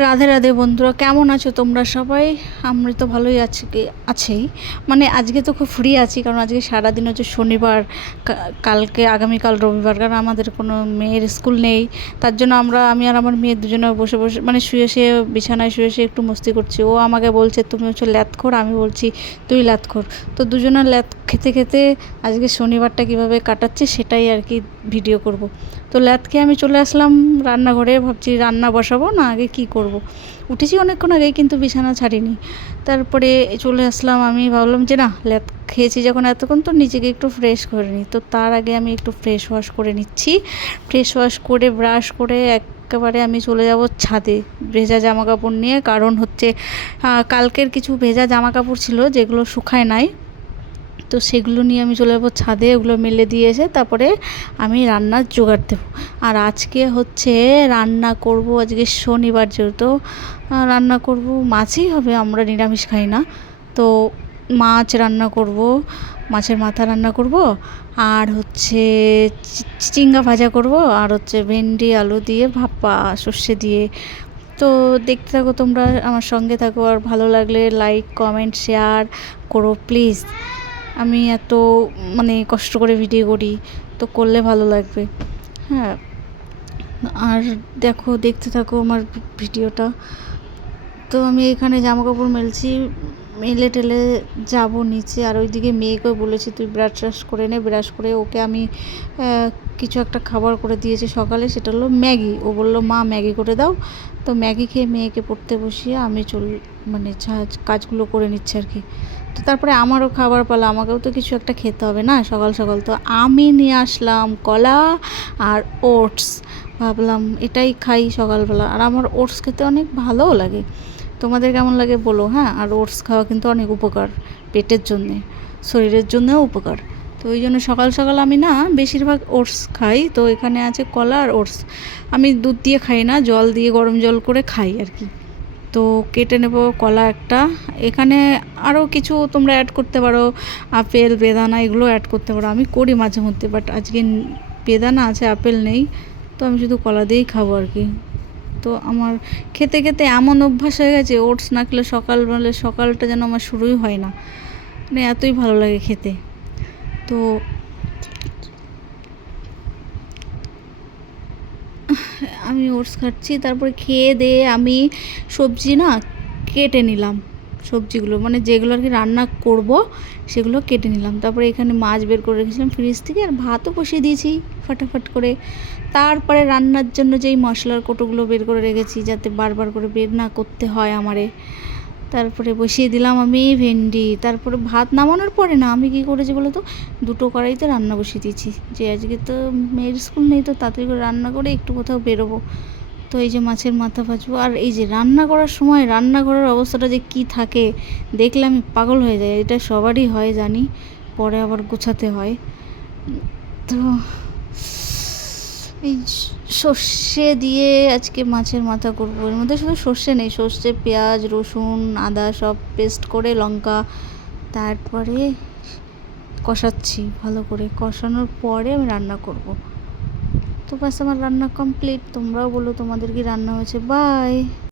রাধে রাধে বন্ধুরা, কেমন আছো তোমরা সবাই? আমরা তো ভালোই আছেই। মানে আজকে তো খুব ফ্রি আছি, কারণ আজকে সারাদিন হচ্ছে শনিবার, কালকে আগামীকাল রবিবার, কারণ আমাদের কোনো মেয়ের স্কুল নেই। তার জন্য আমি আর আমার মেয়ে দুজনে বসে বসে মানে শুয়ে বিছানায় শুয়ে একটু মস্তি করছি। ও আমাকে বলছে তুমি হচ্ছে ল্যাথখোর, আমি বলছি তুই ল্যাথখোর। তো দুজনের ল্যাথ খেতে খেতে আজকে শনিবারটা কীভাবে কাটাচ্ছি সেটাই আর কি ভিডিও করব। তো ল্যাথ খেয়ে আমি চলে আসলাম রান্নাঘরে, ভাবছি রান্না বসাবো না আগে কি করব। উঠেছি অনেকক্ষণ আগেই, কিন্তু বিছানা ছাড়িনি। তারপরে চলে আসলাম, আমি ভাবলাম যে না, ল্যাথ খেয়েছি যখন এতক্ষণ, তো নিজেকে একটু ফ্রেশ করে নিই। তো তার আগে আমি একটু ফ্রেশ ওয়াশ করে নিচ্ছি। ফ্রেশ ওয়াশ করে ব্রাশ করে একেবারে আমি চলে যাব ছাদে ভেজা জামা কাপড় নিয়ে। কারণ হচ্ছে কালকের কিছু ভেজা জামা কাপড় ছিল যেগুলো শুকায় নাই, তো সেগুলো নিয়ে আমি চলে যাবো ছাদে। ওগুলো মেলে দিয়ে এসে তারপরে আমি রান্নার জোগাড় দেবো। আর আজকে হচ্ছে রান্না করব, আজকে শনিবার যেহেতু রান্না করব মাছই হবে, আমরা নিরামিষ খাই না। তো মাছ রান্না করব, মাছের মাথা রান্না করব, আর হচ্ছে চিংড়া ভাজা করব, আর হচ্ছে ভেন্ডি আলু দিয়ে ভাপা সর্ষে দিয়ে। তো দেখতে থাকো তোমরা, আমার সঙ্গে থাকো। আর ভালো লাগলে লাইক কমেন্ট শেয়ার করো প্লিজ। আমি এত মানে কষ্ট করে ভিডিও করি, তো করলে ভালো লাগবে। হ্যাঁ, আর দেখতে থাকো আমার ভিডিওটা। তো আমি এখানে জামা কাপড় মেলছি, মেলে টেলে যাবো নিচে। আর ওইদিকে মেয়েকেও বলেছি তুই ব্রাশ ট্রাশ করে নে। ব্রাশ করে ওকে আমি কিছু একটা খাবার করে দিয়েছি সকালে, সেটা হলো ম্যাগি। ও বললো মা ম্যাগি করে দাও। তো ম্যাগি খেয়ে মেয়েকে পড়তে বসিয়ে আমি মানে কাজগুলো করে নিচ্ছি আর কি। তো তারপরে আমারও খাবার পালা, আমাকেও তো কিছু একটা খেতে হবে না সকাল সকাল। তো আমি নিয়ে আসলাম কলা আর ওটস, ভাবলাম এটাই খাই সকালবেলা। আর আমার ওটস খেতে অনেক ভালোও লাগে। তোমাদের কেমন লাগে বলো। হ্যাঁ, আর ওটস খাওয়া কিন্তু অনেক উপকার পেটের জন্যে, শরীরের জন্যেও উপকার। তো ওই জন্য সকাল সকাল আমি না বেশিরভাগ ওটস খাই। তো এখানে আছে কলা আর ওটস। আমি দুধ দিয়ে খাই না, জল দিয়ে গরম জল করে খাই আর কি। তো কেটে নেব কলা একটা। এখানে আরও কিছু তোমরা অ্যাড করতে পারো, আপেল বেদানা এগুলো অ্যাড করতে পারো। আমি করি মাঝে মধ্যে, বাট আজকে বেদানা আছে আপেল নেই, তো আমি শুধু কলা দিয়েই খাবো আর কি। তো আমার খেতে খেতে এমন অভ্যাস হয়ে গেছে, ওটস না খেলে সকালটা যেন আমার শুরুই হয় না, মানে এতই ভালো লাগে খেতে। তো আমি ওটস খাচ্ছি, তারপরে খেয়ে দিয়ে আমি সবজি না কেটে নিলাম। সবজিগুলো মানে যেগুলো আর কি রান্না করব সেগুলো কেটে নিলাম। তারপরে এখানে মাছ বের করে রেখেছিলাম ফ্রিজ থেকে, আর ভাতও বসিয়ে দিয়েছি ফাটাফাট করে। তারপরে রান্নার জন্য যেই মশলার কোটোগুলো বের করে রেখেছি, যাতে বারবার করে বের না করতে হয় আমারে। তারপরে বসিয়ে দিলাম আমি ভেন্ডি। তারপরে ভাত নামানোর পরে না আমি কী করেছি বলো তো, দুটো কড়াইতে রান্না বসিয়ে দিয়েছি, যে আজকে তো মেয়ের স্কুল নেই, তো তাড়াতাড়ি করে রান্না করে একটু কোথাও বেরোবো। তো এই যে মাছের মাথা ভাজবো। আর এই যে রান্না করার সময় রান্নাঘরের অবস্থাটা যে কি থাকে দেখলে আমি পাগল হয়ে যাই। এটা সবারই হয় জানি, পরে আবার গোছাতে হয়। তো এই সর্ষে দিয়ে আজকে মাছের মাথা করবো। এর মধ্যে শুধু সর্ষে নেই, সর্ষে পেঁয়াজ রসুন আদা সব পেস্ট করে, লঙ্কা, তারপরে কষাচ্ছি ভালো করে। কষানোর পরে আমি রান্না করব। তো ব্যাস আমার রান্না কমপ্লিট। তোমরাও বলো তোমাদের কি রান্না হয়েছে। বাই।